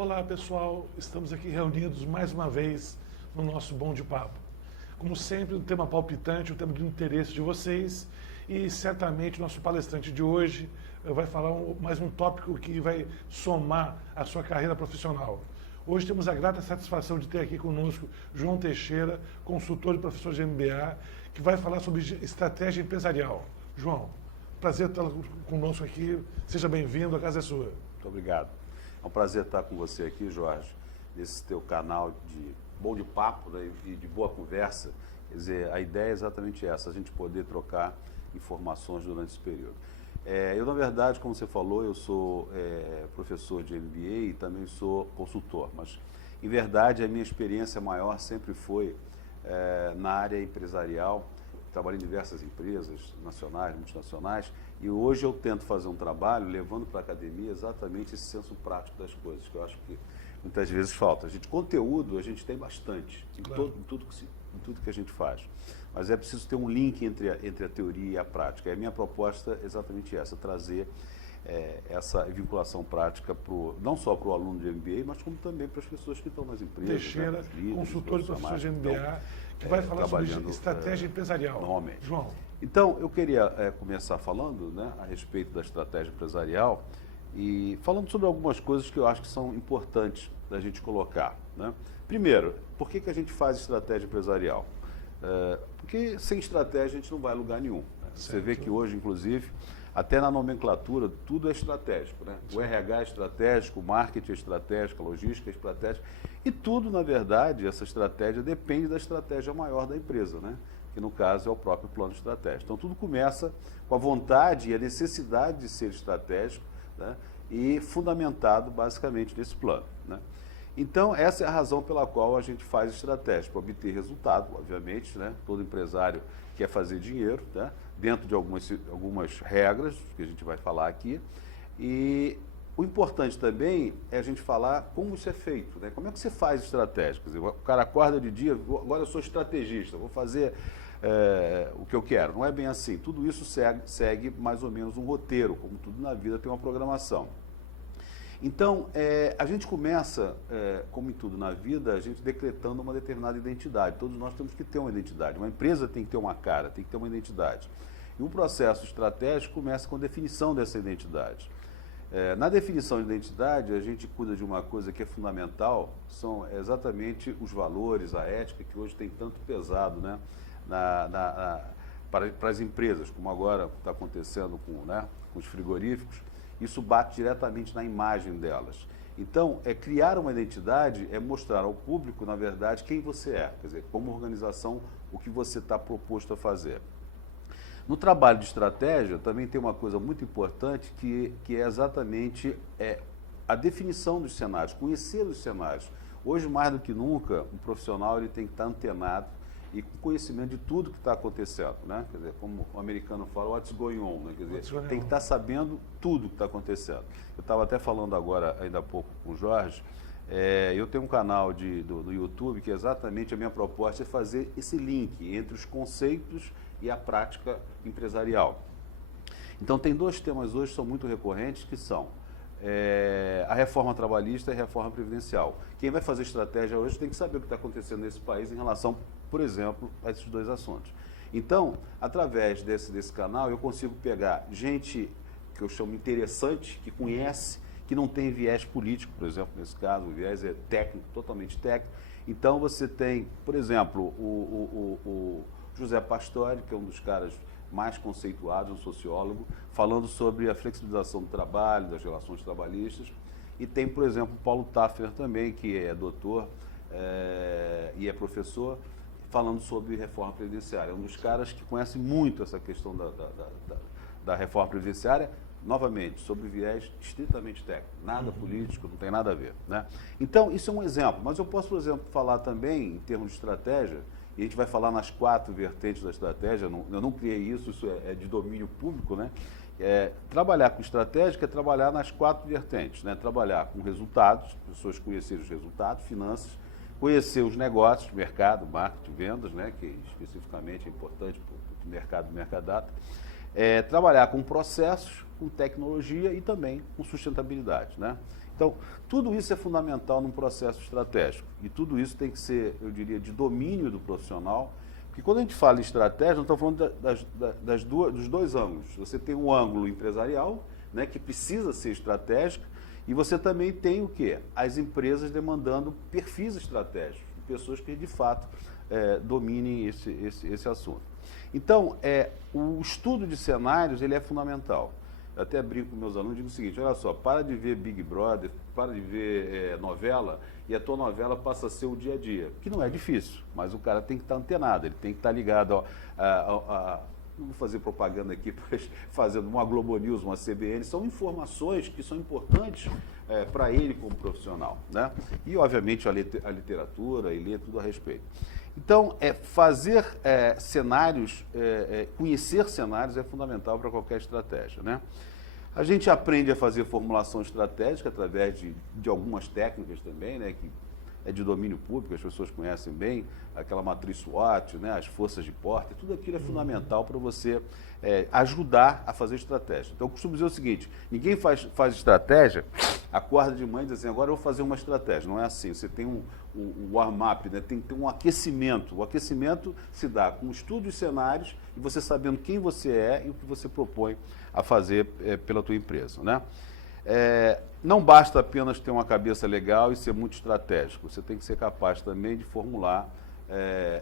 Olá pessoal, estamos aqui reunidos mais uma vez no nosso Bom de Papo. Como sempre, um tema palpitante, um tema de interesse de vocês e certamente nosso palestrante de hoje vai falar mais um tópico que vai somar a sua carreira profissional. Hoje temos a grata satisfação de ter aqui conosco João Teixeira, consultor e professor de MBA, que vai falar sobre estratégia empresarial. João, prazer estar conosco aqui, seja bem-vindo, a casa é sua. Muito obrigado. É um prazer estar com você aqui, Jorge, nesse teu canal de bom de papo, né, e de boa conversa. Quer dizer, a ideia é exatamente essa, a gente poder trocar informações durante esse período. Eu, na verdade, como você falou, eu sou professor de MBA e também sou consultor, mas, em verdade, a minha experiência maior sempre foi na área empresarial. Trabalhei em diversas empresas nacionais, multinacionais, e hoje eu tento fazer um trabalho levando para a academia exatamente esse senso prático das coisas, que eu acho que muitas vezes falta. Conteúdo a gente tem bastante, Claro. em tudo que a gente faz, mas é preciso ter um link entre a teoria e a prática. E a minha proposta é exatamente essa, trazer essa vinculação prática não só para o aluno de MBA, mas como também para as pessoas que estão nas empresas. Teixeira, né, líderes, consultor e professor de MBA, então, que vai falar sobre estratégia empresarial. Normalmente. João. Então, eu queria começar falando, né, a respeito da estratégia empresarial e falando sobre algumas coisas que eu acho que são importantes da gente colocar. Né? Primeiro, por que a gente faz estratégia empresarial? Porque sem estratégia a gente não vai a lugar nenhum. Né? Você vê que hoje, inclusive, até na nomenclatura, tudo é estratégico. Né? O RH é estratégico, o marketing é estratégico, a logística é estratégica. E tudo, na verdade, essa estratégia depende da estratégia maior da empresa, né? Que no caso é o próprio plano estratégico. Então tudo começa com a vontade e a necessidade de ser estratégico, né? E fundamentado basicamente nesse plano. Né? Então essa é a razão pela qual a gente faz estratégia, para obter resultado, obviamente, né? Todo empresário quer fazer dinheiro, né? Dentro de algumas regras que a gente vai falar aqui. E o importante também é a gente falar como isso é feito, né? Como é que você faz estratégia? Quer dizer, o cara acorda de dia, agora eu sou estrategista, vou fazer o que eu quero. Não é bem assim. Tudo isso segue mais ou menos um roteiro, como tudo na vida tem uma programação. Então, a gente começa, como em tudo na vida, a gente decretando uma determinada identidade. Todos nós temos que ter uma identidade. Uma empresa tem que ter uma cara, tem que ter uma identidade. E o processo estratégico começa com a definição dessa identidade. Na definição de identidade, a gente cuida de uma coisa que é fundamental, são exatamente os valores, a ética, que hoje tem tanto pesado, né, para as empresas, como agora está acontecendo com os frigoríficos. Isso bate diretamente na imagem delas. Então, criar uma identidade é mostrar ao público, na verdade, quem você é, quer dizer, como organização, o que você está proposto a fazer. No trabalho de estratégia, também tem uma coisa muito importante que é exatamente a definição dos cenários, conhecer os cenários. Hoje, mais do que nunca, um profissional ele tem que estar antenado e com conhecimento de tudo que está acontecendo. Né? Quer dizer, como o americano fala, what's going on? Né? Quer dizer, tem que estar sabendo tudo que está acontecendo. Eu estava até falando agora, ainda há pouco, com o Jorge. Eu tenho um canal do YouTube que exatamente a minha proposta é fazer esse link entre os conceitos e a prática empresarial. Então tem dois temas hoje que são muito recorrentes, que são a reforma trabalhista e a reforma previdencial. Quem vai fazer estratégia hoje tem que saber o que está acontecendo nesse país em relação, por exemplo, a esses dois assuntos. Então, através desse canal, eu consigo pegar gente que eu chamo interessante, que conhece, que não tem viés político, por exemplo, nesse caso, o viés é técnico, totalmente técnico. Então você tem, por exemplo, o José Pastore, que é um dos caras mais conceituados, um sociólogo, falando sobre a flexibilização do trabalho, das relações trabalhistas. E tem, por exemplo, o Paulo Tafner também, que é doutor e é professor, falando sobre reforma previdenciária. É um dos caras que conhece muito essa questão da reforma previdenciária, novamente, sobre viés estritamente técnico, nada político, não tem nada a ver. Né? Então, isso é um exemplo, mas eu posso, por exemplo, falar também, em termos de estratégia, e a gente vai falar nas 4 vertentes da estratégia, eu não criei isso é de domínio público, né? Trabalhar com estratégia é trabalhar nas 4 vertentes, né? Trabalhar com resultados, pessoas conhecerem os resultados, finanças, conhecer os negócios, mercado, marketing, vendas, né? Que especificamente é importante para o mercado, mercadata. trabalhar com processos, com tecnologia e também com sustentabilidade, né? Então, tudo isso é fundamental num processo estratégico. E tudo isso tem que ser, eu diria, de domínio do profissional. Porque quando a gente fala em estratégia, nós estamos falando dos dois ângulos. Você tem um ângulo empresarial, né, que precisa ser estratégico, e você também tem o quê? As empresas demandando perfis estratégicos, pessoas que de fato dominem esse assunto. Então, o estudo de cenários ele é fundamental. Eu até brinco com meus alunos e digo o seguinte: olha só, para de ver Big Brother, para de ver novela, e a tua novela passa a ser o dia a dia. Que não é difícil, mas o cara tem que estar antenado, ele tem que estar ligado não vou fazer propaganda aqui, fazendo uma Globo News, uma CBN, são informações que são importantes para ele como profissional, né? E, obviamente, a literatura e ler tudo a respeito. Então, fazer cenários, conhecer cenários é fundamental para qualquer estratégia, né? A gente aprende a fazer formulação estratégica através de algumas técnicas também, né, que é de domínio público, as pessoas conhecem bem, aquela matriz SWOT, né, as forças de Porter, tudo aquilo é fundamental para você ajudar a fazer estratégia. Então, eu costumo dizer o seguinte: ninguém faz estratégia, acorda de manhã e diz assim, agora eu vou fazer uma estratégia. Não é assim, você tem um warm-up, né, tem que ter um aquecimento. O aquecimento se dá com estudo de cenários e você sabendo quem você é e o que você propõe a fazer pela tua empresa, né? Não basta apenas ter uma cabeça legal e ser muito estratégico, você tem que ser capaz também de formular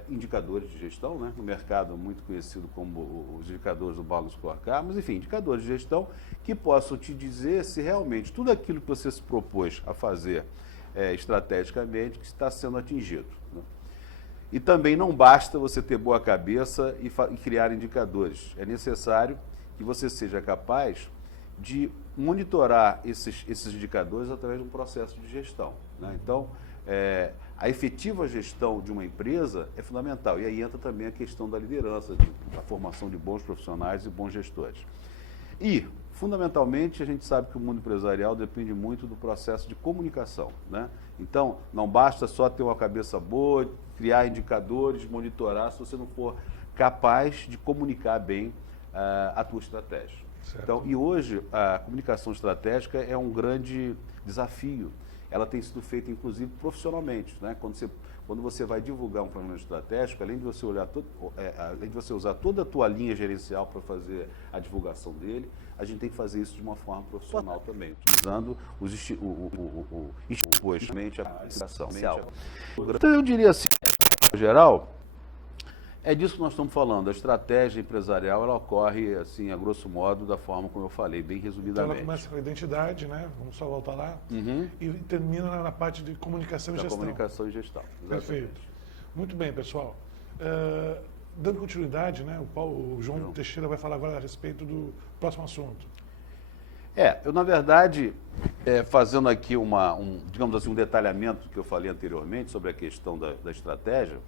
indicadores de gestão, né? No mercado muito conhecido como os indicadores do Balanced Scorecard, mas enfim, indicadores de gestão que possam te dizer se realmente tudo aquilo que você se propôs a fazer estrategicamente que está sendo atingido, né? E também não basta você ter boa cabeça e criar indicadores, é necessário que você seja capaz de monitorar esses indicadores através de um processo de gestão, né? Então, a efetiva gestão de uma empresa é fundamental. E aí entra também a questão da liderança, da formação de bons profissionais e bons gestores. E, fundamentalmente, a gente sabe que o mundo empresarial depende muito do processo de comunicação, né? Então, não basta só ter uma cabeça boa, criar indicadores, monitorar, se você não for capaz de comunicar bem a tua estratégia. Certo. Então, e hoje a comunicação estratégica é um grande desafio. Ela tem sido feita, inclusive, profissionalmente, né? Quando você vai divulgar um planejamento estratégico, além de você usar toda a tua linha gerencial para fazer a divulgação dele, a gente tem que fazer isso de uma forma profissional também, utilizando a comunicação. Então, eu diria assim, em geral, é disso que nós estamos falando. A estratégia empresarial, ela ocorre, assim, a grosso modo, da forma como eu falei, bem resumidamente. Então ela começa com a identidade, né? Vamos só voltar lá. Uhum. E termina na parte de comunicação e gestão. Comunicação e gestão. Exatamente. Perfeito. Muito bem, pessoal. Dando continuidade, né? O João Teixeira vai falar agora a respeito do próximo assunto. Eu, na verdade, fazendo aqui digamos assim, um detalhamento que eu falei anteriormente sobre a questão da estratégia,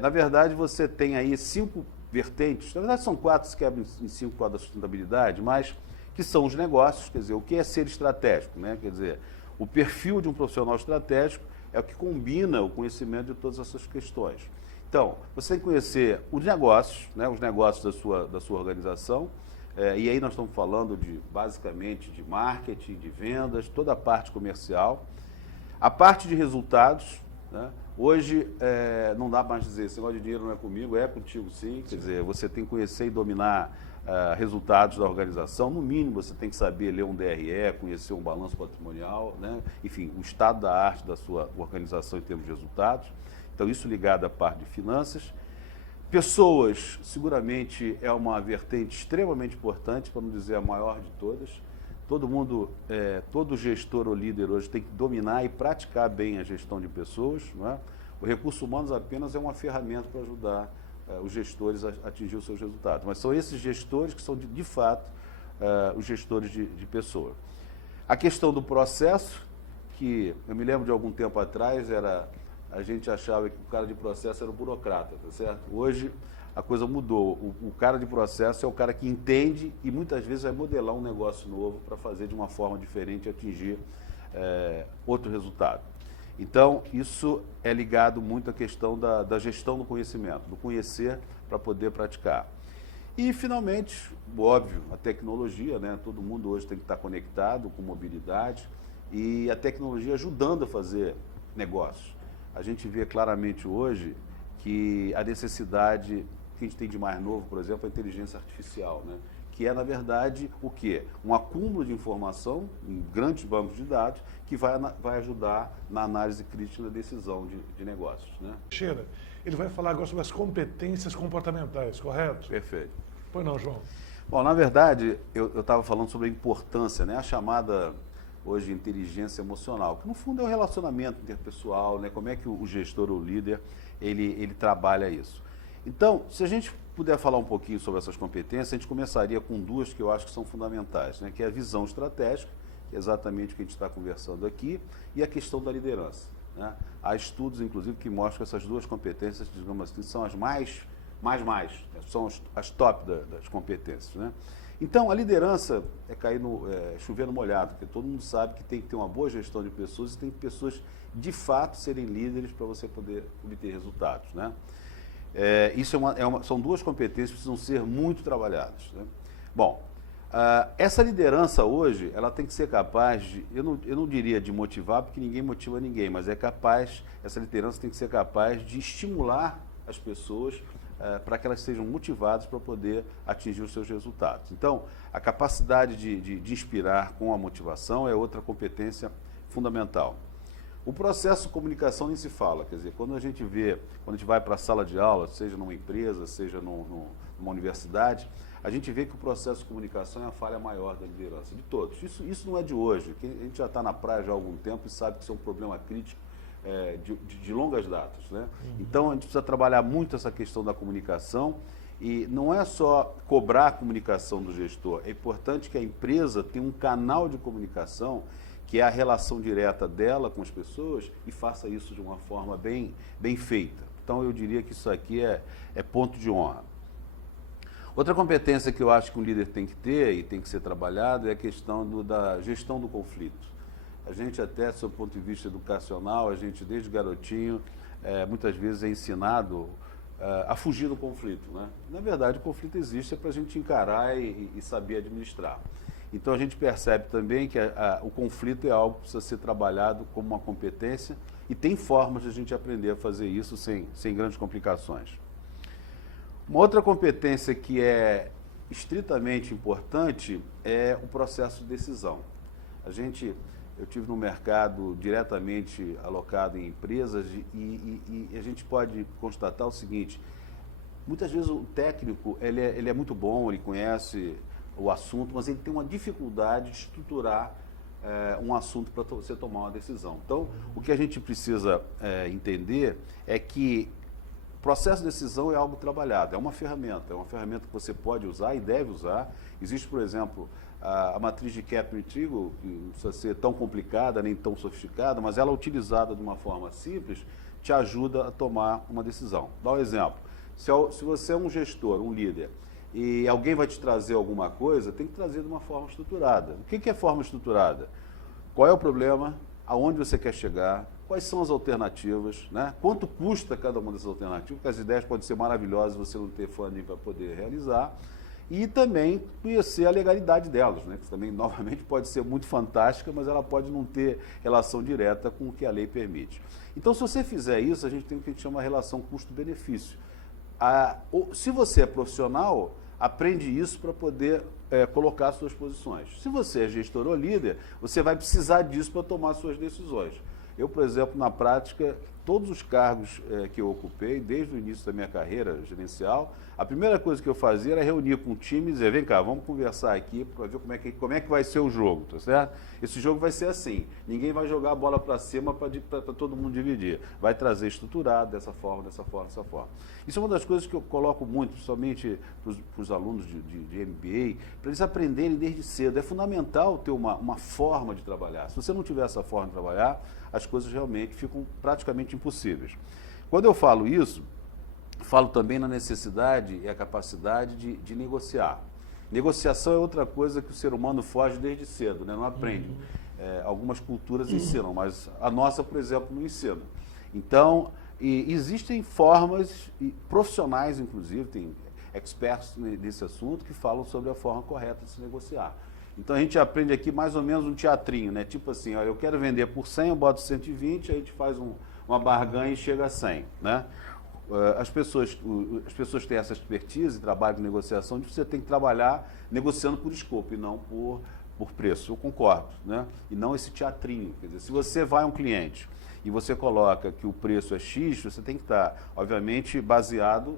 na verdade, você tem aí 5 vertentes, na verdade são 4, se quebram em 5 por causa da sustentabilidade, mas que são os negócios, quer dizer, o que é ser estratégico, né? Quer dizer, o perfil de um profissional estratégico é o que combina o conhecimento de todas essas questões. Então, você tem que conhecer os negócios, né? Os negócios da sua organização, e aí nós estamos falando basicamente de marketing, de vendas, toda a parte comercial, a parte de resultados, né? Hoje, não dá mais dizer, esse negócio de dinheiro não é comigo, é contigo sim. Quer dizer, você tem que conhecer e dominar resultados da organização. No mínimo, você tem que saber ler um DRE, conhecer um balanço patrimonial, né? Enfim, o estado da arte da sua organização em termos de resultados. Então, isso ligado à parte de finanças. Pessoas, seguramente, é uma vertente extremamente importante, para não dizer a maior de todas. Todo mundo, todo gestor ou líder hoje tem que dominar e praticar bem a gestão de pessoas, não é? O recurso humano apenas é uma ferramenta para ajudar os gestores a atingir os seus resultados. Mas são esses gestores que são, de fato, os gestores de pessoa. A questão do processo, que eu me lembro de algum tempo atrás, a gente achava que o cara de processo era o burocrata, tá certo? Hoje a coisa mudou. O cara de processo é o cara que entende e muitas vezes vai modelar um negócio novo para fazer de uma forma diferente e atingir outro resultado. Então, isso é ligado muito à questão da gestão do conhecimento, do conhecer para poder praticar. E, finalmente, óbvio, a tecnologia, né? Todo mundo hoje tem que estar conectado com mobilidade e a tecnologia ajudando a fazer negócios. A gente vê claramente hoje que a necessidade que a gente tem de mais novo, por exemplo, é a inteligência artificial, né? Que é, na verdade, o quê? Um acúmulo de informação em grandes bancos de dados que vai ajudar na análise crítica da decisão de negócios, né? Teixeira, ele vai falar agora sobre as competências comportamentais, correto? Perfeito. Pois não, João? Bom, na verdade, eu estava falando sobre a importância, né? A chamada hoje inteligência emocional, que no fundo é o relacionamento interpessoal, né? Como é que o gestor ou líder, ele trabalha isso. Então, se a gente puder falar um pouquinho sobre essas competências, a gente começaria com duas que eu acho que são fundamentais, né? Que é a visão estratégica, que é exatamente o que a gente está conversando aqui, e a questão da liderança, né? Há estudos, inclusive, que mostram que essas duas competências, digamos assim, são as mais, são as top das competências, né? Então, a liderança é chover no molhado, porque todo mundo sabe que tem que ter uma boa gestão de pessoas e tem que pessoas, de fato, serem líderes para você poder obter resultados, né? São duas competências que precisam ser muito trabalhadas, né? Bom, essa liderança hoje, ela tem que ser capaz de, eu não diria de motivar, porque ninguém motiva ninguém, mas essa liderança tem que ser capaz de estimular as pessoas para que elas sejam motivadas para poder atingir os seus resultados. Então, a capacidade de inspirar com a motivação é outra competência fundamental. O processo de comunicação nem se fala, quer dizer, quando a gente vai para a sala de aula, seja numa empresa, seja numa universidade, a gente vê que o processo de comunicação é a falha maior da liderança, de todos. Isso não é de hoje, a gente já está na praia já há algum tempo e sabe que isso é um problema crítico de longas datas, né? Então, a gente precisa trabalhar muito essa questão da comunicação e não é só cobrar a comunicação do gestor, é importante que a empresa tenha um canal de comunicação que é a relação direta dela com as pessoas e faça isso de uma forma bem feita. Então, eu diria que isso aqui é ponto de honra. Outra competência que eu acho que um líder tem que ter e tem que ser trabalhado é a questão da gestão do conflito. A gente até, do ponto de vista educacional, a gente desde garotinho, muitas vezes é ensinado a fugir do conflito, né? Na verdade, o conflito existe para a gente encarar e saber administrar. Então, a gente percebe também que o conflito é algo que precisa ser trabalhado como uma competência e tem formas de a gente aprender a fazer isso sem grandes complicações. Uma outra competência que é estritamente importante é o processo de decisão. Eu tive no mercado diretamente alocado em empresas e a gente pode constatar o seguinte: muitas vezes o técnico ele é muito bom, ele conhece o assunto, mas ele tem uma dificuldade de estruturar um assunto para você tomar uma decisão. Então, o que a gente precisa entender é que o processo de decisão é algo trabalhado, é uma ferramenta que você pode usar e deve usar. Existe, por exemplo, a matriz de Kaplan-Triggle, que não precisa ser tão complicada nem tão sofisticada, mas ela utilizada de uma forma simples te ajuda a tomar uma decisão. Dá um exemplo: se você é um gestor, um líder, e alguém vai te trazer alguma coisa, tem que trazer de uma forma estruturada. O que é forma estruturada? Qual é o problema? Aonde você quer chegar? Quais são as alternativas, né? Quanto custa cada uma dessas alternativas? Porque as ideias podem ser maravilhosas, você não ter funding para poder realizar. E também conhecer a legalidade delas, né? Que também, novamente, pode ser muito fantástica, mas ela pode não ter relação direta com o que a lei permite. Então, se você fizer isso, a gente tem o que a gente chama de relação custo-benefício. Se você é profissional, aprende isso para poder colocar suas posições. Se você é gestor ou líder, você vai precisar disso para tomar suas decisões. Eu, por exemplo, na prática, todos os cargos que eu ocupei, desde o início da minha carreira gerencial, a primeira coisa que eu fazia era reunir com o time e dizer: vem cá, vamos conversar aqui para ver como é que vai ser o jogo, tá certo? Esse jogo vai ser assim, ninguém vai jogar a bola para cima para todo mundo dividir. Vai trazer estruturado, dessa forma, dessa forma, dessa forma. Isso é uma das coisas que eu coloco muito, principalmente para os alunos de MBA, para eles aprenderem desde cedo. É fundamental ter uma forma de trabalhar. Se você não tiver essa forma de trabalhar, as coisas realmente ficam praticamente impossíveis. Quando eu falo isso, falo também na necessidade e a capacidade de negociar. Negociação é outra coisa que o ser humano foge desde cedo, né? Não aprende. Algumas culturas ensinam, mas a nossa, por exemplo, não ensina. Então, existem formas profissionais, inclusive, experts nesse assunto que falam sobre a forma correta de se negociar. Então a gente aprende aqui mais ou menos um teatrinho, né? Tipo assim, olha, eu quero vender por 100, eu boto 120, aí a gente faz uma barganha e chega a 100, né? As pessoas têm essa expertise, trabalho de negociação, de você tem que trabalhar negociando por escopo e não por preço. Eu concordo, né? E não esse teatrinho. Quer dizer, se você vai a um cliente e você coloca que o preço é X, você tem que estar, obviamente, baseado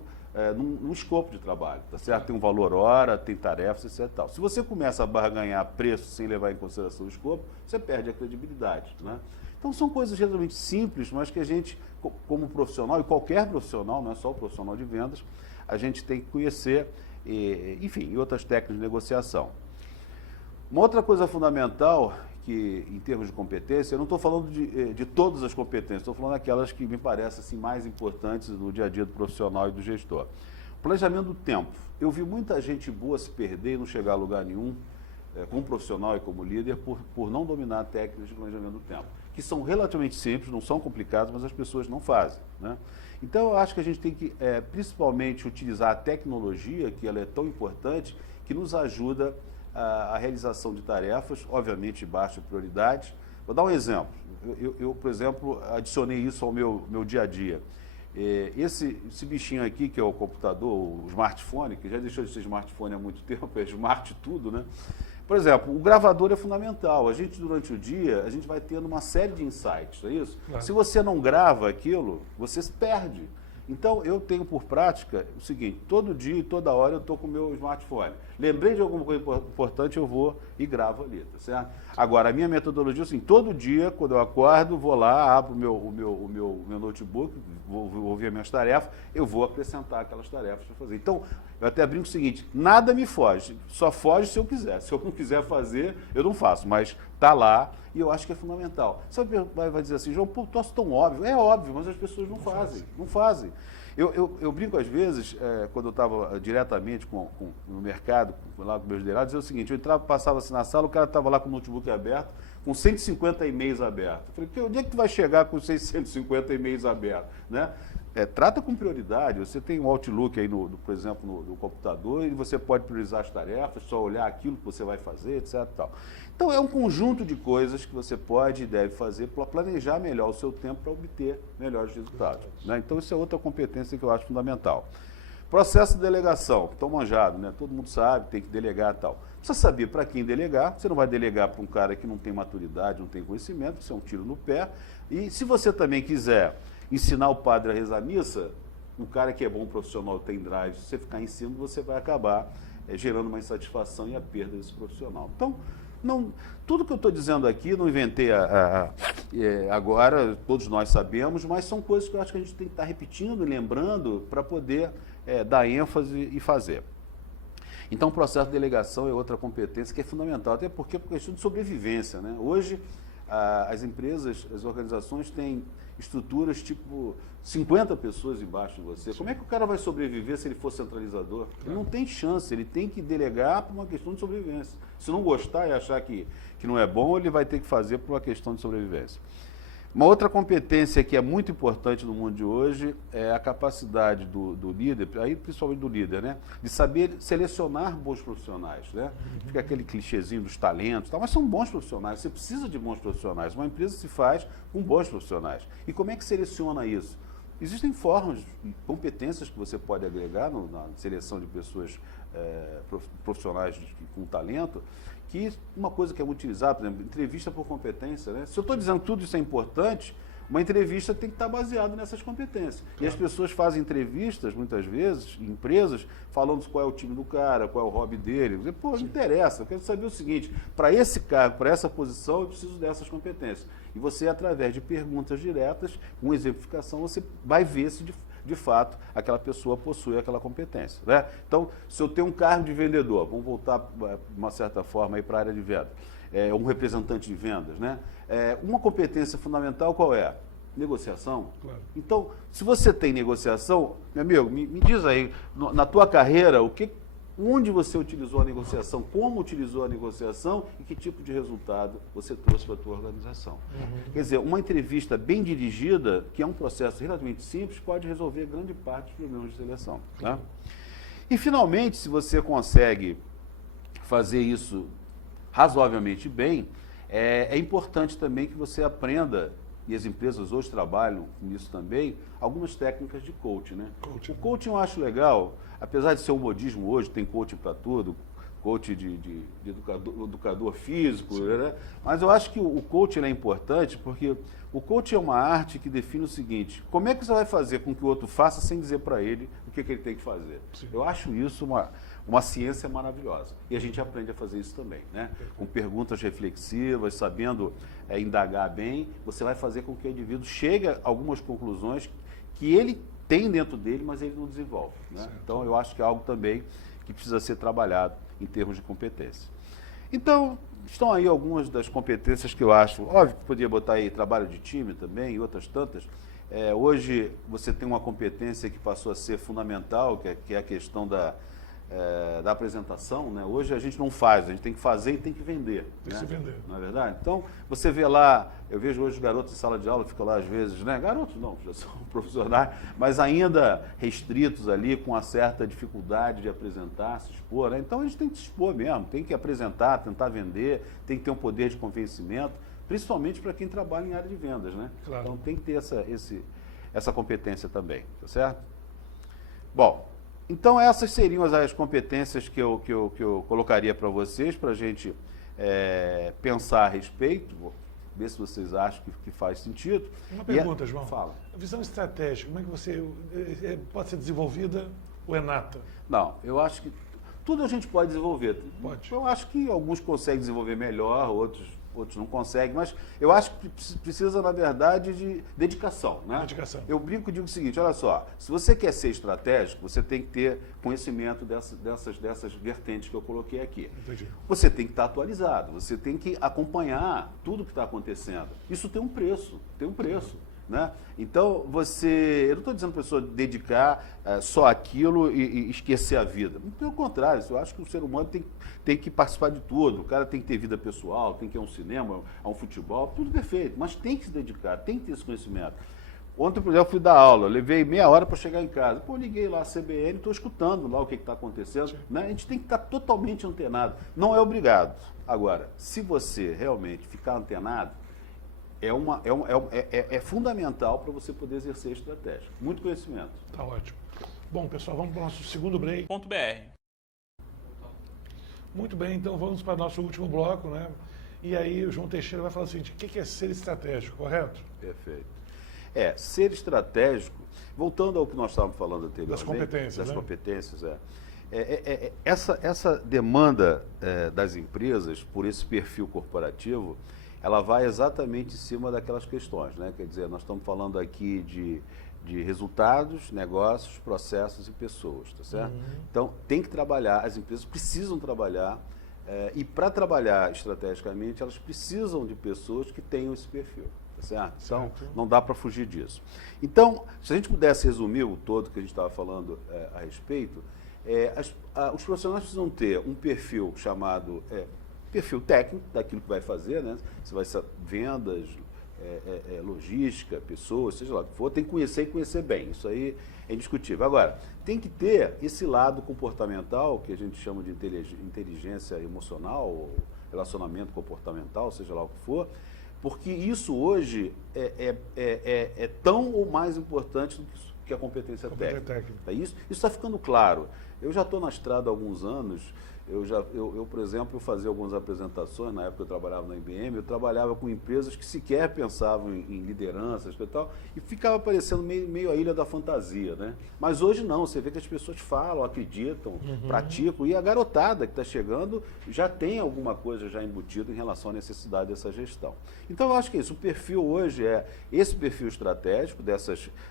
num escopo de trabalho, tá certo? Tem um valor hora, tem tarefas, etc. Tal. Se você começa a barganhar preço sem levar em consideração o escopo, você perde a credibilidade, né? Então são coisas realmente simples, mas que a gente, como profissional, e qualquer profissional, não é só o profissional de vendas, a gente tem que conhecer, enfim, e outras técnicas de negociação. Uma outra coisa fundamental, que em termos de competência, eu não estou falando de todas as competências, estou falando daquelas que me parecem assim, mais importantes no dia a dia do profissional e do gestor. Planejamento do tempo. Eu vi muita gente boa se perder e não chegar a lugar nenhum, como profissional e como líder, por não dominar técnicas de planejamento do tempo, que são relativamente simples, não são complicadas, mas as pessoas não fazem, né? Então, eu acho que a gente tem que, principalmente, utilizar a tecnologia, que ela é tão importante, que nos ajuda a realização de tarefas, obviamente, de baixa prioridade. Vou dar um exemplo. Eu, por exemplo, adicionei isso ao meu dia a dia. Esse bichinho aqui, que é o computador, o smartphone, que já deixou de ser smartphone há muito tempo, é smart tudo, né? Por exemplo, o gravador é fundamental. A gente, durante o dia, a gente vai tendo uma série de insights, é isso? Claro. Se você não grava aquilo, você se perde. Então, eu tenho por prática o seguinte, todo dia e toda hora eu estou com o meu smartphone. Lembrei de alguma coisa importante, eu vou e gravo ali, tá certo? Agora, a minha metodologia é assim, todo dia, quando eu acordo, vou lá, abro o meu notebook, vou ver minhas tarefas, eu vou acrescentar aquelas tarefas para fazer. Então, eu até brinco o seguinte, nada me foge, só foge se eu quiser. Se eu não quiser fazer, eu não faço, mas está lá e eu acho que é fundamental. Você vai dizer assim, João, pô, troço tão óbvio. É óbvio, mas as pessoas não fazem. Não fazem. Eu brinco às vezes, quando eu estava diretamente no mercado, lá com meus liderados, é o seguinte, eu entrava, passava assim na sala, o cara estava lá com o notebook aberto, com 150 e-mails abertos. Eu falei, onde é que tu vai chegar com 650 e-mails abertos, né? Trata com prioridade, você tem um Outlook aí, por exemplo, no computador, e você pode priorizar as tarefas, só olhar aquilo que você vai fazer, etc. Tal. Então, é um conjunto de coisas que você pode e deve fazer para planejar melhor o seu tempo para obter melhores resultados, né? Então, isso é outra competência que eu acho fundamental. Processo de delegação, tão manjado, né? Todo mundo sabe, tem que delegar e tal. Precisa saber para quem delegar, você não vai delegar para um cara que não tem maturidade, não tem conhecimento, isso é um tiro no pé. E se você também quiser ensinar o padre a rezar a missa, um cara que é bom profissional, tem drive, se você ficar ensinando, você vai acabar gerando uma insatisfação e a perda desse profissional. Então, tudo que eu estou dizendo aqui, não inventei agora, todos nós sabemos, mas são coisas que eu acho que a gente tem que estar repetindo e lembrando para poder dar ênfase e fazer. Então, o processo de delegação é outra competência que é fundamental, até porque é por questão de sobrevivência, né? Hoje, as empresas, as organizações têm estruturas tipo 50 pessoas embaixo de você. Como é que o cara vai sobreviver se ele for centralizador? Ele não tem chance, ele tem que delegar por uma questão de sobrevivência. Se não gostar e achar que não é bom, ele vai ter que fazer por uma questão de sobrevivência. Uma outra competência que é muito importante no mundo de hoje é a capacidade do líder, aí principalmente do líder, né, de saber selecionar bons profissionais, né? Fica aquele clichêzinho dos talentos, mas são bons profissionais, você precisa de bons profissionais. Uma empresa se faz com bons profissionais. E como é que seleciona isso? Existem formas, competências que você pode agregar na seleção de pessoas profissionais com talento, que uma coisa que é muito utilizada, por exemplo, entrevista por competência, né? Se eu estou dizendo que tudo isso é importante, uma entrevista tem que estar baseada nessas competências. Claro. E as pessoas fazem entrevistas, muitas vezes, em empresas, falando qual é o time do cara, qual é o hobby dele. Pô, não interessa, eu quero saber o seguinte, para esse cargo, para essa posição, eu preciso dessas competências. E você, através de perguntas diretas, com exemplificação, você vai ver se de fato aquela pessoa possui aquela competência, né? Então, se eu tenho um cargo de vendedor, vamos voltar de uma certa forma para a área de venda, um representante de vendas, né? Uma competência fundamental qual é? Negociação. Claro. Então, se você tem negociação, meu amigo, me diz aí, na tua carreira, onde você utilizou a negociação, como utilizou a negociação e que tipo de resultado você trouxe para a tua organização. Uhum. Quer dizer, uma entrevista bem dirigida, que é um processo relativamente simples, pode resolver grande parte dos problemas de seleção. Tá? E, finalmente, se você consegue fazer isso razoavelmente bem, é importante também que você aprenda, e as empresas hoje trabalham com isso também, algumas técnicas de coaching, né? O coaching eu acho legal, apesar de ser um modismo hoje, tem coaching para tudo, coach de educador físico, né? Mas eu acho que o coaching é importante porque o coaching é uma arte que define o seguinte: como é que você vai fazer com que o outro faça sem dizer para ele o que ele tem que fazer? Sim. Eu acho isso uma ciência maravilhosa. E a gente aprende a fazer isso também, né? Com perguntas reflexivas, sabendo indagar bem, você vai fazer com que o indivíduo chegue a algumas conclusões que ele tem dentro dele, mas ele não desenvolve, né? Então, eu acho que é algo também que precisa ser trabalhado em termos de competência. Então, estão aí algumas das competências que eu acho, óbvio que podia botar aí trabalho de time também e outras tantas. Hoje você tem uma competência que passou a ser fundamental, que é a questão da apresentação, né? Hoje a gente não faz, a gente tem que fazer e tem que vender. Tem que se vender. Não é verdade? Então, você vê lá, eu vejo hoje os garotos em sala de aula, ficam lá às vezes, né? Garotos não, já são profissionais, mas ainda restritos ali, com uma certa dificuldade de apresentar, se expor, né? Então a gente tem que se expor mesmo, tem que apresentar, tentar vender, tem que ter um poder de convencimento, principalmente para quem trabalha em área de vendas, né? Claro. Então tem que ter essa competência também, tá certo? Bom, então essas seriam as competências que eu colocaria para vocês, para a gente pensar a respeito, ver se vocês acham que faz sentido. Uma pergunta, João. Fala. A visão estratégica, como é que você pode ser desenvolvida ou é nata? Não, eu acho que tudo a gente pode desenvolver. Pode. Eu acho que alguns conseguem desenvolver melhor, outros não conseguem, mas eu acho que precisa, na verdade, de dedicação, né? Dedicação. Eu brinco e digo o seguinte: olha só, se você quer ser estratégico, você tem que ter conhecimento dessas vertentes que eu coloquei aqui. Entendi. Você tem que estar atualizado, você tem que acompanhar tudo que está acontecendo. Isso tem um preço, né? Então, eu não estou dizendo para a pessoa dedicar só aquilo e esquecer a vida. Pelo contrário, eu acho que o ser humano tem que participar de tudo. O cara tem que ter vida pessoal, tem que ir a um cinema, a um futebol, tudo perfeito. Mas tem que se dedicar, tem que ter esse conhecimento. Ontem, por exemplo, eu fui dar aula, levei meia hora para chegar em casa. Pô, liguei lá a CBN, estou escutando lá o que está acontecendo. Né? A gente tem que estar totalmente antenado. Não é obrigado. Agora, se você realmente ficar antenado, é fundamental para você poder exercer estratégia. Muito conhecimento. Tá ótimo. Bom, pessoal, vamos para o nosso segundo break. .br. Muito bem, então vamos para o nosso último bloco, né? E aí o João Teixeira vai falar o seguinte: o que é ser estratégico, correto? Perfeito. Ser estratégico, voltando ao que nós estávamos falando anteriormente. Das competências, das né? competências, essa demanda das empresas por esse perfil corporativo, ela vai exatamente em cima daquelas questões, né? Quer dizer, nós estamos falando aqui de resultados, negócios, processos e pessoas, tá certo? Então, tem que trabalhar, as empresas precisam trabalhar, e para trabalhar estrategicamente, elas precisam de pessoas que tenham esse perfil, tá certo? Então, não dá para fugir disso. Então, se a gente pudesse resumir o todo que a gente estava falando a respeito, os profissionais precisam ter um perfil chamado perfil técnico, daquilo que vai fazer, né? Se vai ser vendas, logística, pessoas, seja lá o que for, tem que conhecer e conhecer bem. Isso aí é indiscutível. Agora, tem que ter esse lado comportamental, que a gente chama de inteligência emocional, ou relacionamento comportamental, seja lá o que for, porque isso hoje é tão ou mais importante do que a competência técnica. Isso está ficando claro. Eu já estou na estrada há alguns anos. Por exemplo, eu fazia algumas apresentações, na época que eu trabalhava na IBM, eu trabalhava com empresas que sequer pensavam em lideranças e tal, e ficava parecendo meio a ilha da fantasia, né? Mas hoje não, você vê que as pessoas falam, acreditam, praticam, e a garotada que está chegando já tem alguma coisa já embutida em relação à necessidade dessa gestão. Então, eu acho que é isso, o perfil hoje é esse perfil estratégico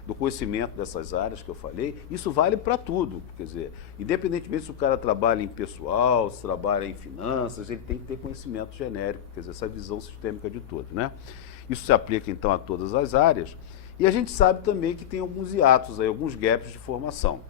do conhecimento dessas áreas que eu falei. Isso vale para tudo, quer dizer, independentemente se o cara trabalha em pessoal, se trabalha em finanças, ele tem que ter conhecimento genérico, quer dizer, essa visão sistêmica de tudo, né? Isso se aplica, então, a todas as áreas. E a gente sabe também que tem alguns hiatos, aí, alguns gaps de formação.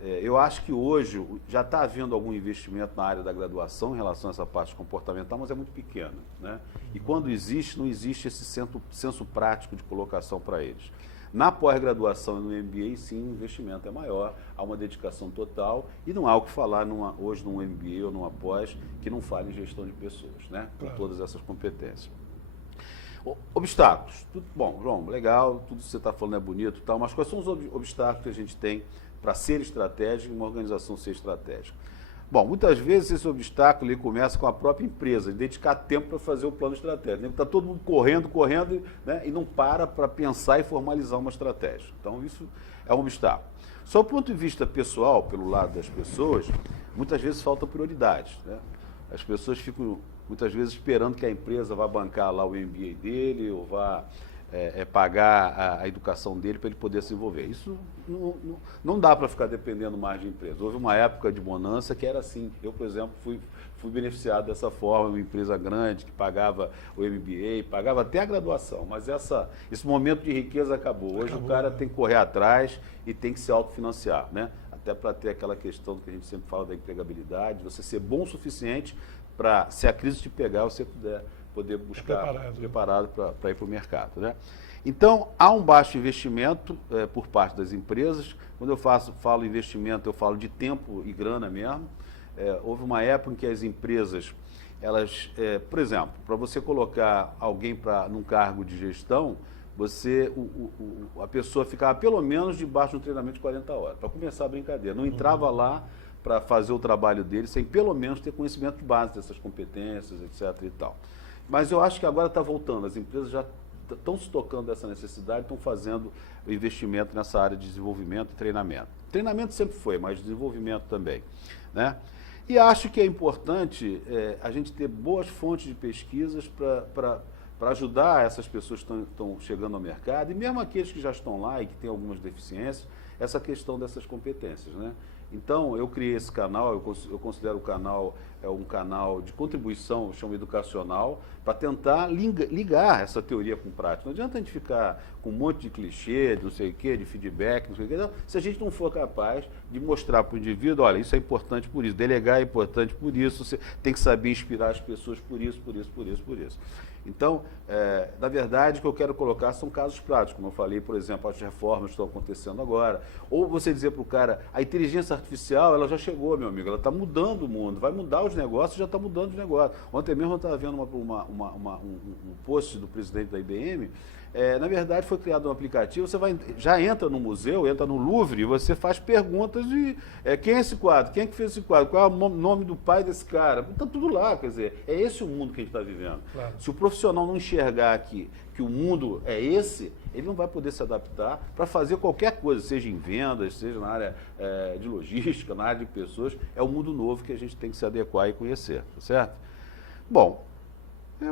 Eu acho que hoje já está havendo algum investimento na área da graduação em relação a essa parte comportamental, mas é muito pequena, né? E quando existe, não existe esse senso prático de colocação para eles. Na pós-graduação e no MBA, sim, o investimento é maior, há uma dedicação total e não há o que falar hoje num MBA ou numa pós que não fale em gestão de pessoas, né? Com todas essas competências. Obstáculos. Bom, João, legal, tudo que você está falando é bonito e tal, mas quais são os obstáculos que a gente tem para ser estratégico e uma organização ser estratégica? Bom, muitas vezes esse obstáculo ele começa com a própria empresa, de dedicar tempo para fazer o plano estratégico. Está todo mundo correndo, né, e não para pensar e formalizar uma estratégia. Então, isso é um obstáculo. Só do ponto de vista pessoal, pelo lado das pessoas, muitas vezes falta prioridade, né? As pessoas ficam, muitas vezes, esperando que a empresa vá bancar lá o MBA dele ou vá pagar a educação dele para ele poder se envolver. Isso não dá para ficar dependendo mais de empresa. Houve uma época de bonança que era assim. Eu, por exemplo, fui beneficiado dessa forma, uma empresa grande que pagava o MBA, pagava até a graduação, mas esse momento de riqueza acabou. Hoje o cara tem que correr atrás e tem que se autofinanciar, né? Até para ter aquela questão que a gente sempre fala da empregabilidade, você ser bom o suficiente para, se a crise te pegar, você poder buscar preparado para ir para o mercado, né? Então, há um baixo investimento por parte das empresas. Quando eu falo investimento, eu falo de tempo e grana mesmo. Houve uma época em que as empresas, elas, por exemplo, para você colocar alguém num cargo de gestão, a pessoa ficava pelo menos debaixo de um treinamento de 40 horas, para começar a brincadeira. Não entrava lá para fazer o trabalho dele sem pelo menos ter conhecimento base dessas competências, etc. e tal. Mas eu acho que agora está voltando, as empresas já estão se tocando dessa necessidade, estão fazendo o investimento nessa área de desenvolvimento e treinamento. Treinamento sempre foi, mas desenvolvimento também, né? E acho que é importante a gente ter boas fontes de pesquisas para ajudar essas pessoas que estão chegando ao mercado, e mesmo aqueles que já estão lá e que têm algumas deficiências, essa questão dessas competências, né? Então, eu criei esse canal, eu considero o canal um canal de contribuição, eu chamo educacional, para tentar ligar essa teoria com prática. Não adianta a gente ficar com um monte de clichê, de não sei o quê, de feedback, não sei o quê, não, se a gente não for capaz de mostrar para o indivíduo, olha, isso é importante por isso, delegar é importante por isso, você tem que saber inspirar as pessoas por isso, por isso, por isso, por isso. Então, na verdade, o que eu quero colocar são casos práticos, como eu falei, por exemplo, as reformas que estão acontecendo agora. Ou você dizer para o cara, a inteligência artificial, ela já chegou, meu amigo, ela está mudando o mundo, vai mudar os negócios, já está mudando os negócios. Ontem mesmo eu estava vendo um post do presidente da IBM. Na verdade, foi criado um aplicativo, você já entra no museu, entra no Louvre, e você faz perguntas de quem é esse quadro, quem é que fez esse quadro, qual é o nome do pai desse cara. Está tudo lá, quer dizer, é esse o mundo que a gente está vivendo. Claro. Se o profissional não enxergar que o mundo é esse, ele não vai poder se adaptar para fazer qualquer coisa, seja em vendas, seja na área de logística, na área de pessoas. É o mundo novo que a gente tem que se adequar e conhecer, tá certo? Bom,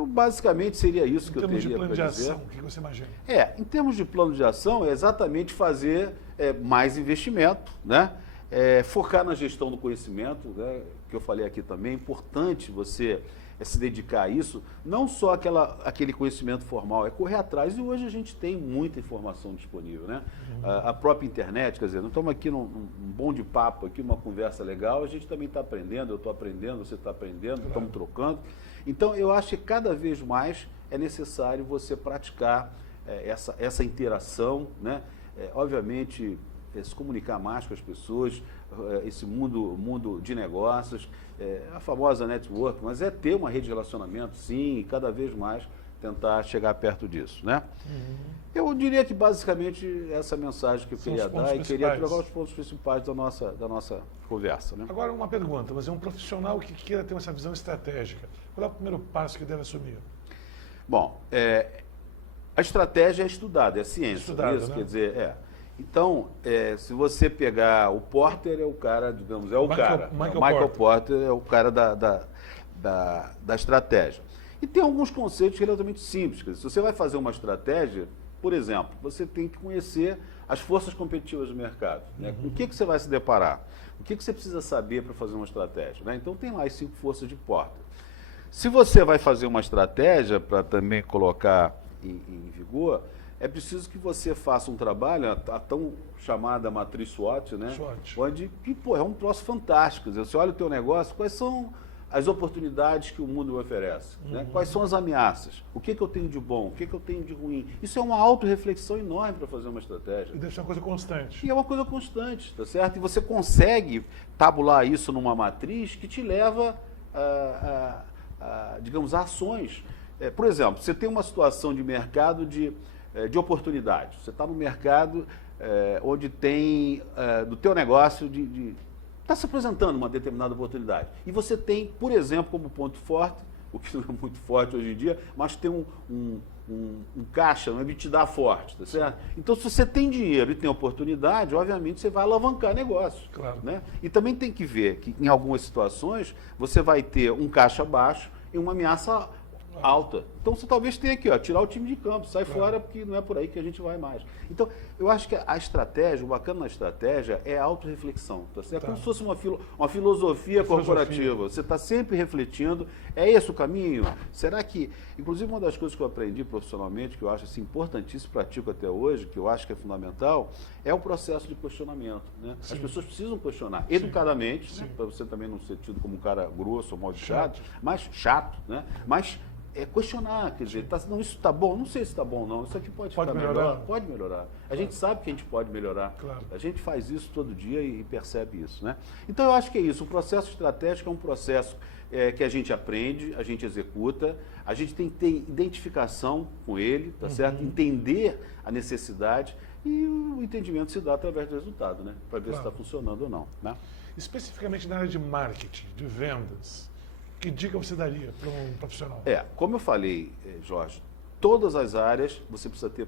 basicamente seria isso que eu teria para dizer. Em termos de plano de ação, o que você imagina? Em termos de plano de ação, é exatamente fazer mais investimento, né? Focar na gestão do conhecimento, né? Que eu falei aqui também, é importante você se dedicar a isso, não só aquele conhecimento formal, é correr atrás, e hoje a gente tem muita informação disponível, né? A própria internet, quer dizer, nós estamos aqui num bom de papo, aqui uma conversa legal, a gente também está aprendendo, eu estou aprendendo, você está aprendendo, estamos trocando. Então, eu acho que cada vez mais é necessário você praticar essa interação, né? Obviamente, se comunicar mais com as pessoas, esse mundo de negócios, a famosa network, mas ter uma rede de relacionamento, sim, e cada vez mais tentar chegar perto disso, né? Eu diria que basicamente essa mensagem que eu queria dar, e queria trocar os pontos principais da nossa conversa, né? Agora uma pergunta, mas é um profissional que queira ter essa visão estratégica. Qual é o primeiro passo que deve assumir? Bom, a estratégia é estudada, é ciência. Estudada, isso, né? Quer dizer, Então, se você pegar o Porter, é o cara, digamos, Michael Porter é o cara da estratégia. E tem alguns conceitos relativamente simples. Quer dizer, se você vai fazer uma estratégia, por exemplo, você tem que conhecer as forças competitivas do mercado, né? Com o que você vai se deparar? O que você precisa saber para fazer uma estratégia, né? Então, tem lá as 5 forças de Porter. Se você vai fazer uma estratégia para também colocar em vigor, é preciso que você faça um trabalho, a tão chamada matriz SWOT, né? SWOT. Onde, é um troço fantástico. Você olha o teu negócio, quais são as oportunidades que o mundo me oferece? Né? Quais são as ameaças? O que eu tenho de bom? O que eu tenho de ruim? Isso é uma autorreflexão enorme para fazer uma estratégia. E deve ser uma coisa constante. E é uma coisa constante, tá certo? E você consegue tabular isso numa matriz que te leva digamos, a ações. Por exemplo, você tem uma situação de mercado de oportunidade. Você está no mercado onde tem, do teu negócio, está se apresentando uma determinada oportunidade. E você tem, por exemplo, como ponto forte, o que não é muito forte hoje em dia, mas tem um caixa, um EBITDA forte, tá certo? Então, se você tem dinheiro e tem oportunidade, obviamente você vai alavancar negócios. Claro. Né? E também tem que ver que, em algumas situações, você vai ter um caixa baixo e uma ameaça alta. Então você talvez tenha que tirar o time de campo, sai fora, porque não é por aí que a gente vai mais. Então, eu acho que a estratégia, o bacana na estratégia é a autorreflexão. Tá certo? É como se fosse uma filosofia corporativa. Você está sempre refletindo, é esse o caminho? Será que... Inclusive, uma das coisas que eu aprendi profissionalmente, que eu acho assim, importantíssimo, pratico até hoje, que eu acho que é fundamental, é o processo de questionamento. Né? As pessoas precisam questionar, educadamente, né? Para você também não ser tido como um cara grosso ou mal educado, mas chato, né? Mas questionar, quer dizer, não, isso está bom, não sei se está bom não, isso aqui pode ficar melhor, pode melhorar. A gente sabe que a gente pode melhorar, a gente faz isso todo dia e percebe isso, né? Então eu acho que é isso, o processo estratégico é um processo que a gente aprende, a gente executa, a gente tem que ter identificação com ele, tá certo? Entender a necessidade e o entendimento se dá através do resultado, né? Para ver se está funcionando ou não, né? Especificamente na área de marketing, de vendas, que dica você daria para um profissional? Como eu falei, Jorge, todas as áreas você precisa ter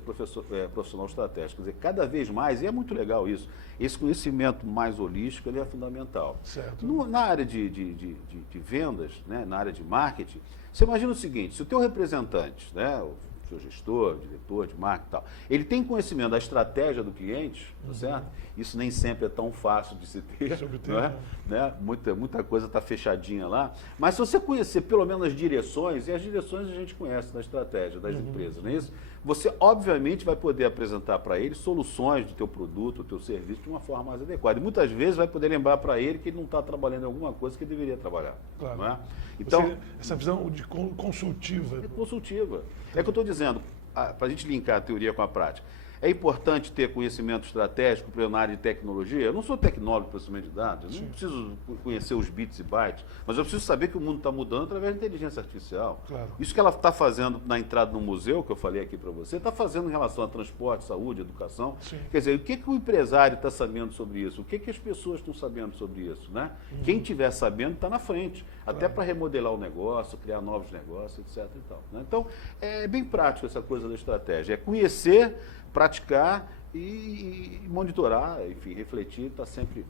profissional estratégico. Quer dizer, cada vez mais, e é muito legal isso, esse conhecimento mais holístico ele é fundamental. Certo. Na área de vendas, né, na área de marketing, você imagina o seguinte, se o teu representante, né, o seu gestor, diretor de marketing e tal, ele tem conhecimento da estratégia do cliente, tá certo? Isso nem sempre é tão fácil de se ter, não é? Né? Muita coisa está fechadinha lá, mas se você conhecer pelo menos as direções, e as direções a gente conhece na estratégia das empresas, não é isso? Você, obviamente, vai poder apresentar para ele soluções do teu produto, do teu serviço de uma forma mais adequada. E muitas vezes vai poder lembrar para ele que ele não está trabalhando em alguma coisa que ele deveria trabalhar. Claro. Não é? Então, essa visão de consultiva. É consultiva. É que eu estou dizendo, para a gente linkar a teoria com a prática. É importante ter conhecimento estratégico para na área de tecnologia. Eu não sou tecnólogo de processamento de dados, eu não preciso conhecer os bits e bytes, mas eu preciso saber que o mundo está mudando através da inteligência artificial. Claro. Isso que ela está fazendo na entrada no museu, que eu falei aqui para você, está fazendo em relação a transporte, saúde, educação. Sim. Quer dizer, o que o empresário está sabendo sobre isso? O que as pessoas estão sabendo sobre isso? Né? Quem estiver sabendo está na frente, até para remodelar o negócio, criar novos negócios, etc. E tal, né? Então, é bem prático essa coisa da estratégia. É conhecer, praticar e monitorar, enfim, refletir, está sempre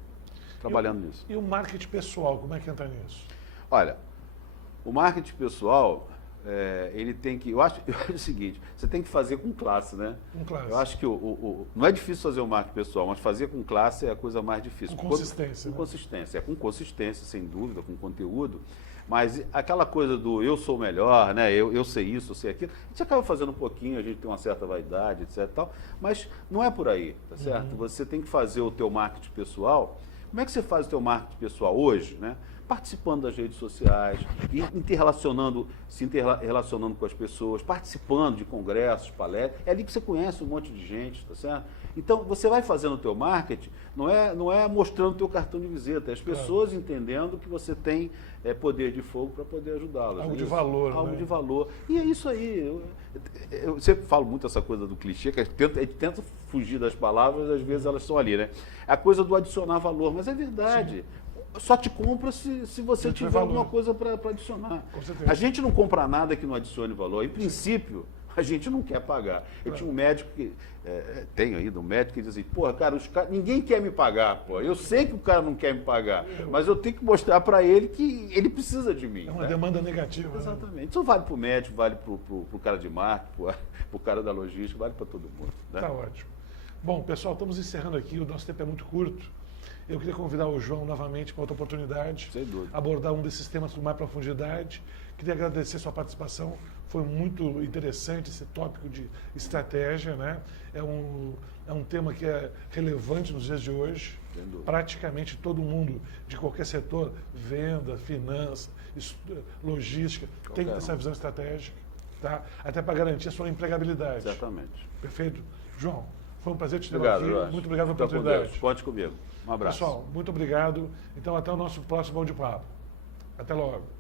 trabalhando nisso. E o marketing pessoal, como é que entra nisso? Olha, o marketing pessoal, ele tem que... Eu acho o seguinte, você tem que fazer com classe, né? Com classe. Eu acho que não é difícil fazer o marketing pessoal, mas fazer com classe é a coisa mais difícil. Com consistência. Com consistência. Com consistência, sem dúvida, com conteúdo. Mas aquela coisa do eu sou melhor, né? Eu sei isso, eu sei aquilo, a gente acaba fazendo um pouquinho, a gente tem uma certa vaidade, etc. e tal, mas não é por aí, tá certo? Você tem que fazer o teu marketing pessoal. Como é que você faz o teu marketing pessoal hoje, né? Participando das redes sociais, se interrelacionando com as pessoas, participando de congressos, palestras. É ali que você conhece um monte de gente, tá certo? Então, você vai fazendo o teu marketing, não é mostrando o teu cartão de visita, é as pessoas entendendo que você tem poder de fogo para poder ajudá-las. Algo de valor, Algo né? de valor. E é isso aí. Eu sempre falo muito essa coisa do clichê, que a gente tenta fugir das palavras, às vezes elas estão ali, né? A coisa do adicionar valor, mas é verdade. Sim. Só te compra se você tiver alguma coisa para adicionar. A gente não compra nada que não adicione valor. Em princípio, a gente não quer pagar. Eu tinha um médico que... tenho ainda um médico que diz assim, porra, cara, ninguém quer me pagar, pô. Eu sei que o cara não quer me pagar, mas eu tenho que mostrar para ele que ele precisa de mim. É uma demanda negativa. Exatamente. Né? Isso vale para o médico, vale para o cara de marketing, para o cara da logística, vale para todo mundo. Né? Tá ótimo. Bom, pessoal, estamos encerrando aqui, o nosso tempo é muito curto. Eu queria convidar o João novamente para outra oportunidade, sem dúvida, abordar um desses temas com mais profundidade. Queria agradecer a sua participação, foi muito interessante esse tópico de estratégia, né? É um tema que é relevante nos dias de hoje. Sem dúvida. Praticamente todo mundo de qualquer setor, venda, finança, logística, tem que ter essa visão estratégica, tá? Até para garantir a sua empregabilidade. Exatamente. Perfeito? João, foi um prazer te ter Obrigado, aqui. Jorge. Muito obrigado pela Fica com oportunidade. Deus. Conte comigo. Um abraço. Pessoal, muito obrigado. Então, até o nosso próximo Bom de Papo. Até logo.